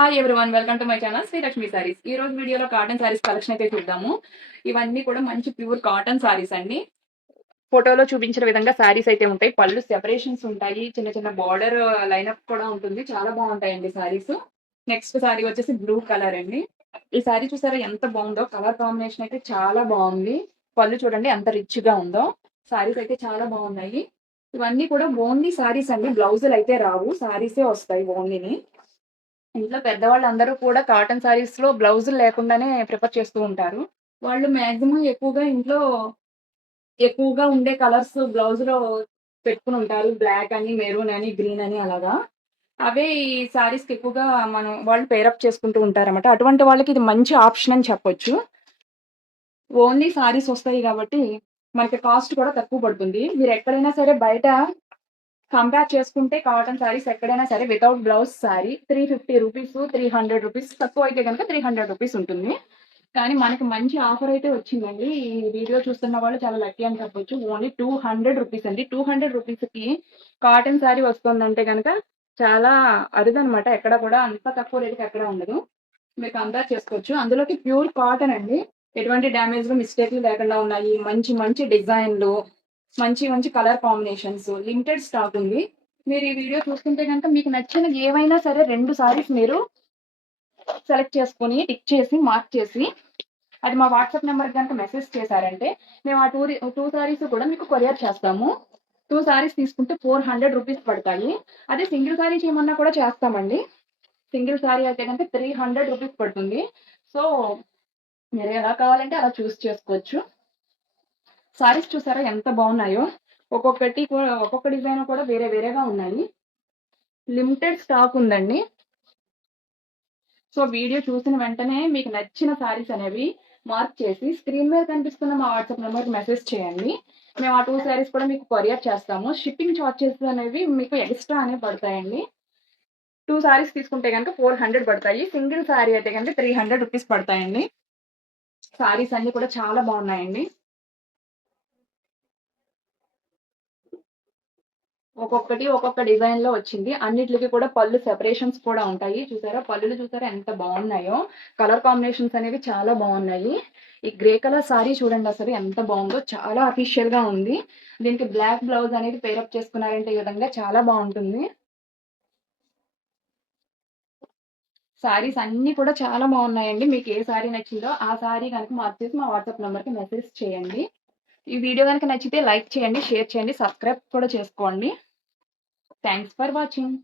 Hi everyone, welcome to my channel Sri Lakshmi sarees. ఈ రోజు వీడియోలో కాటన్ సారీస్ కలెక్షన్ అయితే చూద్దాము. ఇవన్నీ కూడా మంచి ప్యూర్ కాటన్ సారీస్ అండి. ఫోటోలో చూపించిన విధంగా సారీస్ అయితే ఉంటాయి. పళ్ళు సెపరేషన్స్ ఉంటాయి, చిన్న చిన్న బార్డర్ లైనప్ కూడా ఉంటుంది. చాలా బాగుంటాయండి సారీస్. నెక్స్ట్ సారీ వచ్చేసి బ్లూ కలర్ అండి. ఈ సారీ చూసారా ఎంత బాగుందో, కలర్ కాంబినేషన్ అయితే చాలా బాగుంది. పళ్ళు చూడండి ఎంత రిచ్ గా ఉందో. సారీస్ అయితే చాలా బాగున్నాయి. ఇవన్నీ కూడా ఓన్లీ సారీస్ అండి, బ్లౌజులు అయితే రావు, సారీసే వస్తాయి ఓన్లీని. ఇంట్లో పెద్దవాళ్ళు అందరూ కూడా కాటన్ సారీస్ లో బ్లౌజులు లేకుండానే ప్రిఫర్ చేస్తూ ఉంటారు. వాళ్ళు మాక్సిమం ఎక్కువగా ఉండే కలర్స్ బ్లౌజ్ లో పెట్టుకుని ఉంటారు. బ్లాక్ అని, మెరూన్ అని, గ్రీన్ అని అలాగా. అవే ఈ సారీస్ కి ఎక్కువగా వాళ్ళు పేరప్ చేసుకుంటూ ఉంటారన్నమాట. అటువంటి వాళ్ళకి ఇది మంచి ఆప్షన్ అని చెప్పొచ్చు. ఓన్లీ సారీస్ వస్తాయి కాబట్టి మనకి కాస్ట్ కూడా తక్కువ పడుతుంది. మీరు ఎక్కడైనా సరే బయట కంపేర్ చేసుకుంటే కాటన్ సారీస్ ఎక్కడైనా సరే without blouse sorry 350 rupees, 300 rupees, తక్కువ అయితే కనుక 300 రూపీస్ ఉంటుంది. కానీ మనకి మంచి ఆఫర్ అయితే వచ్చిందండి. ఈ వీడియో చూస్తున్న వాళ్ళు చాలా లక్కీ అని చెప్పొచ్చు. ఓన్లీ 200 రూపీస్ అండి. 200 రూపీస్కి కాటన్ సారీ వస్తుందంటే కనుక చాలా అరుదనమాట. ఎక్కడ కూడా అంత తక్కువ రేటుకి ఎక్కడ ఉండదు. మీరు కంపేర్ చేసుకోవచ్చు. అందులోకి ప్యూర్ కాటన్ అండి. ఎటువంటి డ్యామేజ్లు, మిస్టేక్లు లేకుండా ఉన్నాయి. మంచి మంచి డిజైన్లు, మంచి మంచి కలర్ కాంబినేషన్స్, లిమిటెడ్ స్టాక్ ఉంది. మీరు ఈ వీడియో చూస్తుంటే కనుక మీకు నచ్చిన ఏవైనా సరే 2 సారీస్ మీరు సెలెక్ట్ చేసుకొని టిక్ చేసి మార్క్ చేసి అది మా వాట్సాప్ నెంబర్ కనుక మెసేజ్ చేశారంటే మేము ఆ టూ సారీస్ కూడా మీకు కొరియర్ చేస్తాము. 2 సారీస్ తీసుకుంటే 400 రూపీస్ పడతాయి. అదే సింగిల్ సారీ చేయమన్నా కూడా చేస్తామండి. సింగిల్ సారీ అయితే కనుక 300 రూపీస్ పడుతుంది. సో మీరు ఎలా కావాలంటే అలా చూస్ చేసుకోవచ్చు. సారీస్ చూసారా ఎంత బాగున్నాయో. ఒక్కొక్క డిజైన్ కూడా వేరే వేరేగా ఉన్నాయి. లిమిటెడ్ స్టాక్ ఉందండి. సో వీడియో చూసిన వెంటనే మీకు నచ్చిన సారీస్ అనేవి మార్క్ చేసి స్క్రీన్ మీద కనిపిస్తున్న మా వాట్సాప్ నెంబర్కి మెసేజ్ చేయండి. మేము ఆ 2 సారీస్ కూడా మీకు కొరియర్ చేస్తాము. షిప్పింగ్ చార్జెస్ అనేవి మీకు ఎక్స్ట్రా అనేవి పడతాయండి. 2 సారీస్ తీసుకుంటే కనుక 400 పడతాయి. సింగిల్ సారీ అయితే కనుక 300 రూపీస్ పడతాయండి. సారీస్ అన్ని కూడా చాలా బాగున్నాయండి. ఒక్కొక్క డిజైన్ లో వచ్చింది. అన్నిటికి కూడా పళ్ళు సెపరేషన్స్ కూడా ఉంటాయి. చూసారా పళ్ళులు చూసారా ఎంత బాగున్నాయో. కలర్ కాంబినేషన్స్ అనేవి చాలా బాగున్నాయి. ఈ గ్రే కలర్ సారీ చూడండి అసలు ఎంత బాగుందో. చాలా అఫీషియల్ గా ఉంది. దీనికి బ్లాక్ బ్లౌజ్ అనేది పేరప్ చేసుకున్నారంటే ఈ విధంగా చాలా బాగుంటుంది. సారీస్ అన్ని కూడా చాలా బాగున్నాయండి. మీకు ఏ సారీ నచ్చిందో ఆ సారీ కనుక మార్క్ చేసి మా వాట్సాప్ నెంబర్కి మెసేజ్ చేయండి. ఈ వీడియో కనుక నచ్చితే లైక్ చేయండి, షేర్ చేయండి, సబ్స్క్రైబ్ కూడా చేసుకోండి. Thanks for watching.